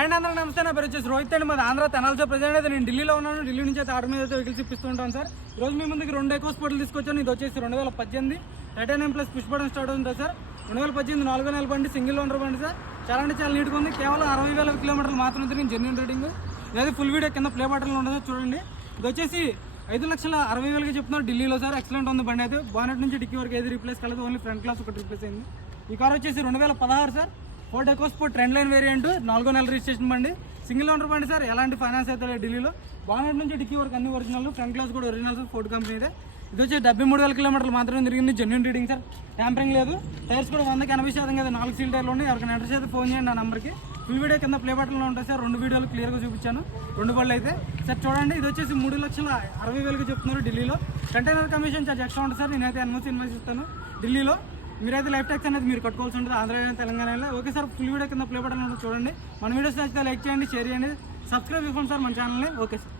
And అందరూ నమస్తే నా పేరు వచ్చేసి రోహిత్ అండి. మాది ఆంధ్ర తెనాల్సో ప్రజెంట్ అయితే నేను ఢిల్లీలో ఉన్నాను. ఢిల్లీ నుంచి అయితే ఆర్డర్ మీద అయితే వెహికల్స్ ఇప్పిస్తూ ఉంటాను సార్. రోజు మీ ముందుకి రెండు ఎకో స్పోర్ట్లు తీసుకొచ్చాను. ఇది వచ్చేసి రెండు వేల పద్దెనిమిది. Titanium plus push button start అవుతుంది సార్. రెండు వేల పద్దెనిమిది నాలుగో నెల బండి సింగిల్ ఓనర్ బండి సార్. చాలా అంటే చాలా నీట్గా ఉంది. కేవలం అరవై వేల కిలోమీటర్లు మాత్రం తిరిగి జెన్యున్ రీడింగ్ ఇదైతే ఫుల్ వీడియో కింద ప్లే బటన్లో ఉంటుంది చూడండి. ఇది వచ్చేసి ఐదు లక్షల అరవై వేలకి చెప్తున్నారు ఢిల్లీలో సార్. ఎక్సలెంట్ ఉంది బండి అయితే. బానెట్ నుంచి డిక్కీ వరకు ఏది రీప్లేస్ కలదు. ఓన్లీ ఫ్రంట్ క్లాస్ ఒకటి రీప్లేస్ అయింది. ఈ కార్ వచ్చేసి రెండు వేల పదహారు sir. Ford EcoSport trend line variant నాలుగో నెల రిజిస్ట్రేషన్ బండి సింగిల్ ఓనర్ బండి సార్. ఎలాంటి ఫైనాన్స్ అయితే లేదు ఢిల్లీలో. బానెట్ నుంచి డిక్కీ వరకు అన్ని ఒరిజినల్ ఫ్రంట్ క్లాస్ కూడా ఒరిజినల్ ఫోర్ కంపెనీ ఇది వచ్చి డెబ్బై మూడు వేల కిలోమీటర్లు మాత్రమే తిరిగింది. Genuine reading sir. ట్యాంపరింగ్ లేదు. టైర్స్ కూడా వందకి ఎనభై శాతం కదా నాలుగు సీల్ టైర్లు ఉన్నాయి. ఎవరికైనా అడ్రస్ అయితే ఫోన్ చేయండి ఆ నెంబర్కి. ఫుల్ వీడియో కింద ప్లే బటన్లో ఉంటాయి సార్. రెండు వీడియోలు క్లియర్గా చూపించాను. రెండు బళ్ళు అయితే. సార్ చూడండి. ఇది వచ్చేసి మూడు లక్షల అరవై వేలకు చెప్తున్నారు ఢిల్లీలో. కంటైనర్ కమిషన్ చార్జ్ ఎక్స్ట్రా ఉంటుంది సార్. నేనైతే ఎన్ఓసి ఇన్వెస్ట్ ఇస్తాను. ఢిల్లీలో మీరైతే లైఫ్ ట్యాక్స్ అనేది మీరు కట్టుకోవాల్సి ఉంటుంది. ఆంధ్ర తెలంగాణలో ఓకే సార్ ఫుల్ వీడియో కింద ప్లే బటన్ ఉంటుంది చూడండి. మన వీడియోస్ నచ్చితే లైక్ చేయండి షేర్ చేయండి. సబ్స్క్రైబ్ చేసుకోండి సార్ మన ఛానల్ని. Okay sir.